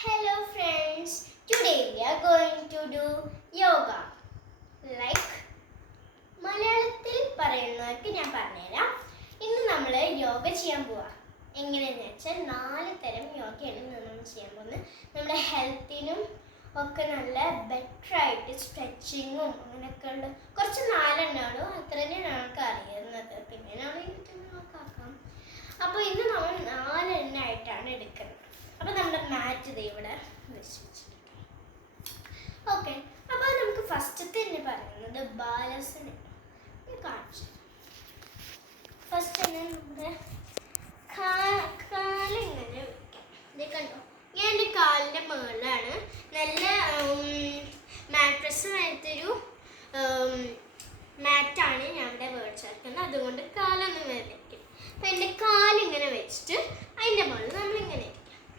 Hello friends, today we are going to do yoga. Like മലയാളത്തിൽ പറയുന്നവർക്ക് ഞാൻ പറഞ്ഞുതരാം. ഇന്ന് നമ്മൾ യോഗ ചെയ്യാൻ പോവാം. എങ്ങനെയെന്ന് വെച്ചാൽ 4 തരം യോഗയാണ് നമ്മൾ ചെയ്യാൻ പോകുന്നത്. നമ്മുടെ ഹെൽത്തിനും ഒക്കെ നല്ല ബെറ്റർ ആയിട്ട് സ്ട്രെച്ചിങ്ങും അങ്ങനെയൊക്കെ ഉള്ള കുറച്ച് 4 എണ്ണമാണ് അത്രയും ഞങ്ങൾക്ക് അറിയുന്നത്. പിന്നെ നമ്മൾ യൂട്യൂബിൽ നോക്കാം. അപ്പോൾ ഇന്ന് നമ്മൾ 4 എണ്ണമായിട്ടാണ് എടുക്കുന്നത്. അപ്പോൾ നമ്മുടെ മാറ്റ് ഇത് ഇവിടെ വെച്ച് വെച്ചിട്ടുണ്ട്. ഓക്കെ, അപ്പോൾ നമുക്ക് ഫസ്റ്റത്തെ തന്നെ പറയുന്നത് ബാലാസനം കാണിച്ചു. ഫസ്റ്റ് തന്നെ നമ്മുടെ കാലിങ്ങനെ വെക്കാം. ഇത് കണ്ടോ, ഞാൻ എൻ്റെ കാലിൻ്റെ മുകളിലാണ് നല്ല മാട്രസ് ആയിട്ടൊരു മാറ്റാണ് ഞാൻ ഇവിടെ മേടിച്ചേർക്കുന്നത്. അതുകൊണ്ട് കാലൊന്നും വേദനിക്കും. അപ്പം എൻ്റെ കാലിങ്ങനെ വെച്ചിട്ട് അതിൻ്റെ മുകളിൽ നമ്മളിങ്ങനെ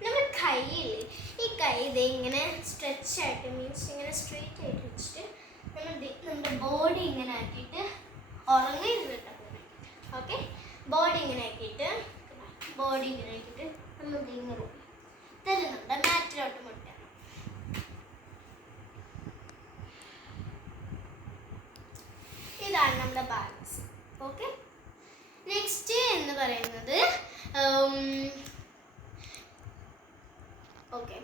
നമ്മുടെ കൈയില്ലേ, ഈ കൈ ഇത് ഇങ്ങനെ സ്ട്രെച്ച് ആയിട്ട് മീൻസ് ഇങ്ങനെ സ്ട്രെയിറ്റ് ആയിട്ട് വെച്ചിട്ട് നമ്മുടെ ബോഡി ഇങ്ങനെ ആക്കിയിട്ട് ഉറങ്ങിയിരുന്നിട്ട് ഓക്കെ, ബോഡി ഇങ്ങനെ ആക്കിയിട്ട് നമ്മൾ ഇങ്ങനെ തരും നമ്മുടെ മാറ്റിലോട്ട് മുട്ടണം. ഇതാണ് നമ്മുടെ ബാലൻസ്. ഓക്കെ, നെക്സ്റ്റ് എന്ന് പറയുന്നത് ഓക്കെ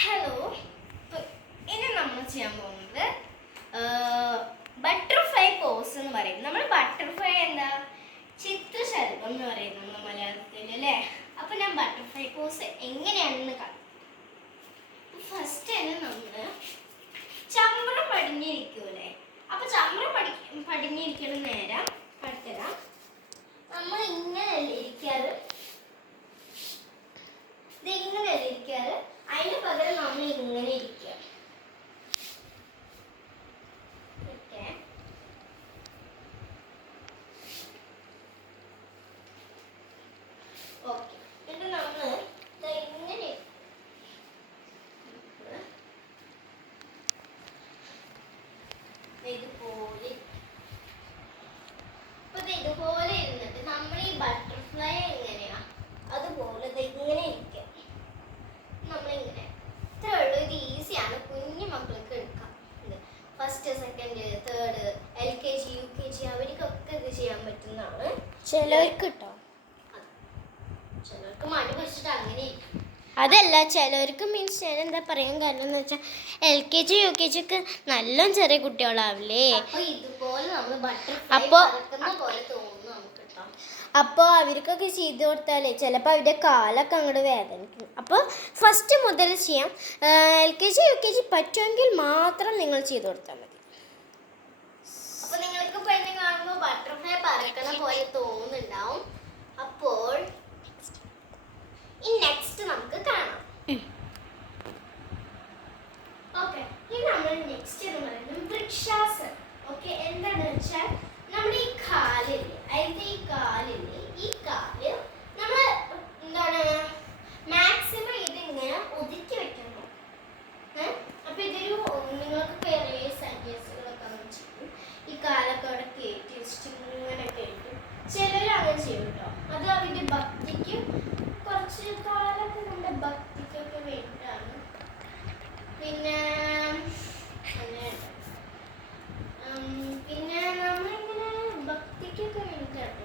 ഹലോ, ഇനി നമ്മൾ ചെയ്യാൻ പോകുന്നത് ബട്ടർഫ്ലൈ പോസ് എന്ന് പറയും. നമ്മൾ ബട്ടർഫ്ലൈ എന്താ ചിത്രശലഭം എന്ന് പറയും നമ്മൾ മലയാളത്തിൽ അല്ലേ. അപ്പം ഞാൻ ബട്ടർഫ്ലൈ പോസ് എങ്ങനെയാണെന്ന് കാണാം. ഫസ്റ്റ് തന്നെ നമ്മൾ ചമ്രം പടിഞ്ഞിരിക്കൂലേ, അപ്പം ചമ്രം പടിഞ്ഞിരിക്കണ നേരം പഠിത്തരാം. നമ്മൾ ഇങ്ങനെയല്ലേ ഇരിക്കാറ്, ഇതിങ്ങനെയല്ലേ ഇരിക്കാറ്, അതിന് പകരം നമ്മൾ ഇങ്ങനെ ഇരിക്കുക. ഓക്കെ, എന്നിട്ട് നമ്മൾ ഇങ്ങനെ ഇതുപോലെ ഇതുപോലെ ഇരുന്നിട്ട് നമ്മൾ ഈ ബട്ടർഫ്ലൈ എങ്ങനെയാ അതുപോലെ ഇങ്ങനെ ഇരിക്കുക. നമ്മളിങ്ങനെ ഇത്രേ ഉള്ളൂ. ഇത് ഈസിയാണ്, കുഞ്ഞു മക്കൾക്ക് എടുക്കാം. ഇത് first, second, third, LKG UKG അവർക്കൊക്കെ ഇത് ചെയ്യാൻ പറ്റുന്നതാണ്. ചിലർക്ക് കേട്ടോ, ചിലർക്ക് മടി പിടിച്ചിട്ട് അങ്ങനെ ഇരിക്കും. അതല്ല, ചിലവർക്ക് മീൻസ് ഞാൻ എന്താ പറയാൻ കാരണം എന്ന് വെച്ചാൽ LKG UKG ഒക്കെ നല്ല ചെറിയ കുട്ടികളാവില്ലേ. ഇതുപോലെ നമ്മൾ അപ്പോൾ അവർക്കൊക്കെ ചെയ്ത് കൊടുത്താലേ ചിലപ്പോൾ അവരുടെ കാലൊക്കെ അങ്ങോട്ട് വേദനിക്കും. അപ്പോൾ ഫസ്റ്റ് മുതൽ ചെയ്യാം. LKG UKG പറ്റുമെങ്കിൽ മാത്രം നിങ്ങൾ ചെയ്ത് കൊടുത്താൽ മതി. അപ്പോൾ നിങ്ങൾക്ക് ഇപ്പോൾ എന്നെ കാണുമ്പോൾ ബട്ടർഫ്ലൈ പറക്കണ പോലെ തോന്നുന്നുണ്ടാവും. അപ്പോൾ നെക്സ്റ്റ് നമുക്ക് കാണാം. ഓക്കെ, ഇനി നമ്മൾ നെക്സ്റ്റ് എന്ന് പറയുന്നത് വൃക്ഷാസനം. ഓക്കെ, എന്താണെന്ന് വെച്ചാൽ നമ്മുടെ ഈ കാലില്ലേ, അതിൻ്റെ ഈ കാല് നമ്മൾ എന്താണ് മാക്സിമം ഇതിങ്ങനെ ഒതുക്കി വെക്കണം. അപ്പം ഇതൊരു നിങ്ങൾക്ക് സൈഡിയസുകളൊക്കെ അങ്ങനെ ചെയ്യും. ഈ കാലൊക്കെ അവിടെ കയറ്റി വെച്ചിട്ട് ഇങ്ങനെ കയറ്റും. ചിലർ അങ്ങനെ ചെയ്യും കേട്ടോ. അത് അവരുടെ ഭക്തിക്ക് കുറച്ച് കാലൊക്കെ നമ്മുടെ ഭക്തിക്കൊക്കെ വേണ്ടിയിട്ടാണ്. പിന്നെ പിന്നെ നമ്മളിങ്ങനെ ഭക്തിക്കൊക്കെ വേണ്ടിയിട്ടാണ്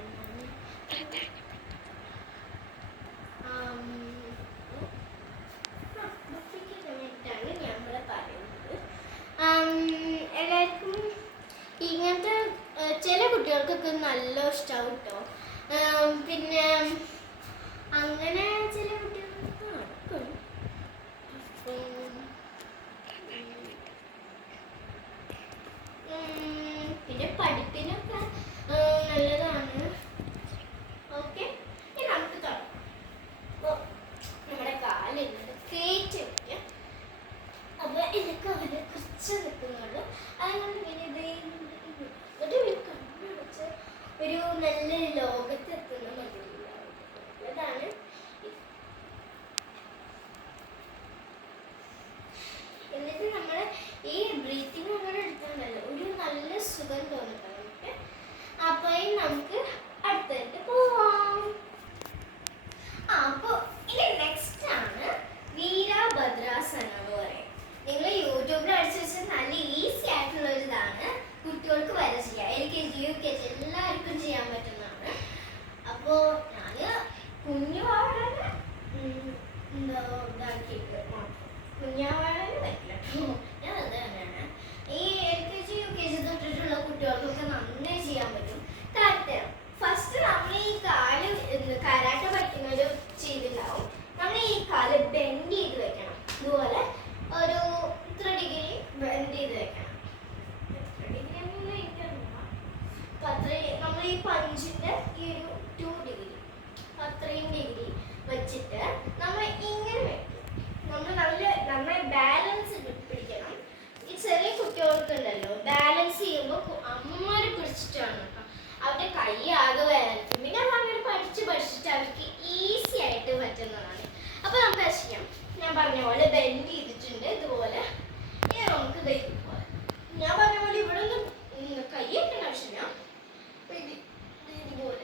നമ്മൾ പറയുന്നത്. എല്ലാവർക്കും ഇങ്ങനത്തെ ചില കുട്ടികൾക്കൊക്കെ നല്ല ഇഷ്ടമാവും കേട്ടോ. പിന്നെ അങ്ങനെ ചില കുട്ടികൾക്ക് നടക്കും. പിന്നെ പഠിപ്പിനൊക്കെ നല്ലതാണ്. ഓക്കെ, ഇനി നമുക്ക് തുടങ്ങാം. അപ്പോൾ നമ്മുടെ കാലിന്നത് കയറ്റി വയ്ക്കാം. അപ്പോൾ എൻ്റെ കാല് കുറച്ച് നിൽക്കുന്നുള്ളൂ. അതുകൊണ്ട് പിന്നെ ഒരു കണ്ണടച്ച് ഒരു നല്ല ലോകത്തെത്തുന്ന മതിയില്ല. അതാണ് എന്നിട്ട് നമ്മൾ ഈ ബ്രീത്തിങ് അങ്ങനെ എടുത്താൽ ഒരു നല്ല സുഖം തോന്നുന്നുണ്ട് നമുക്ക്. അപ്പോൾ നമുക്ക് കുഞ്ഞാവാണെന്ന് പറ്റില്ല കേട്ടോ. ഞാൻ അത് തന്നെയാണ്. ഈ LKG UKG തൊട്ടിട്ടുള്ള കുട്ടികൾക്കൊക്കെ നന്നായി ചെയ്യാൻ പറ്റും. കാലിത്തരം ഫസ്റ്റ് നമ്മൾ ഈ കാല് കരാട്ടെ പഠിക്കുന്നവര് ചെയ്തിട്ടുണ്ടാവും. നമ്മൾ ഈ കാല് ബെൻഡ് ചെയ്ത് വെക്കണം. ഇതുപോലെ ഒരു ഇത്ര ഡിഗ്രി ബെൻഡ് ചെയ്ത് വെക്കണം. എത്ര ഡിഗ്രി ആണെന്ന് എനിക്കറിയില്ല. അപ്പൊ അത്രയും നമ്മൾ ഈ പഞ്ചിന്റെ ഈ ഒരു 2 ഡിഗ്രി അത്രയും ഡിഗ്രി വെച്ചിട്ട് നമ്മൾ ഇങ്ങനെ വെക്കും. നമ്മൾ നന്നായി ബാലൻസ് പിടിക്കണം. ഈ ചെറിയ കുട്ടികൾക്കുണ്ടല്ലോ ബാലൻസ് ചെയ്യുമ്പോൾ അമ്മമാര് പിടിച്ചിട്ടാണ് കേട്ടോ. അവരുടെ കൈ ആകെ വേദനിക്കും. പിന്നെ അങ്ങനെ പഠിച്ചിട്ട് അവർക്ക് ഈസി ആയിട്ട് പറ്റുന്നതാണ്. അപ്പൊ നമുക്ക് ചെയ്യാം. ഞാൻ പറഞ്ഞ പോലെ ബെൻഡ് ചെയ്തിട്ടുണ്ട്. ഇതുപോലെ നമുക്ക് ഇതുപോലെ ഞാൻ പറഞ്ഞ പോലെ ഇവിടെ ഒന്നും കൈ വെക്കേണ്ട ആവശ്യമില്ല. ഇതുപോലെ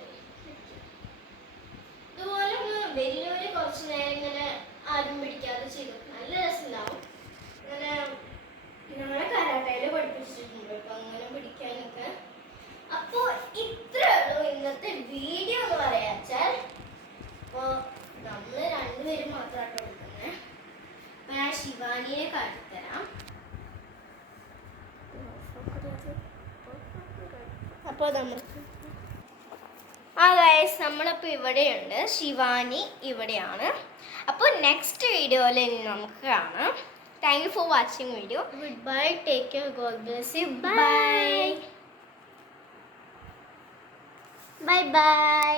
ഇതുപോലെ ഒന്ന് വലിയൊരു കുറച്ച് നേരം ഇങ്ങനെ ആരും പിടിക്കാതെ ചെയ്തു നല്ല രസമുണ്ടാവും. അങ്ങനെ നമ്മളെ കരാട്ടയില് പഠിപ്പിച്ചിട്ടുണ്ട് കേട്ടോ അങ്ങനെ പിടിക്കാനൊക്കെ. അപ്പോ ഇത്രേ ഉള്ളൂ ഇന്നത്തെ വീഡിയോ എന്ന് പറയാച്ചാൽ. അപ്പോ നമ്മള് രണ്ടുപേരും മാത്രമായിട്ട് കൊടുക്കുന്നത്. അപ്പൊ ഞാൻ ശിവാനിയെ കാട്ടിത്തരാം. അപ്പോൾ നമുക്ക് ഗൈസ് നമ്മളപ്പോൾ ഇവിടെയുണ്ട്. ശിവാനി ഇവിടെയാണ്. അപ്പോൾ നെക്സ്റ്റ് വീഡിയോയിൽ നമുക്ക് കാണാം. Thank you for watching video. Good bye. Take care. God bless you. Bye. Bye by.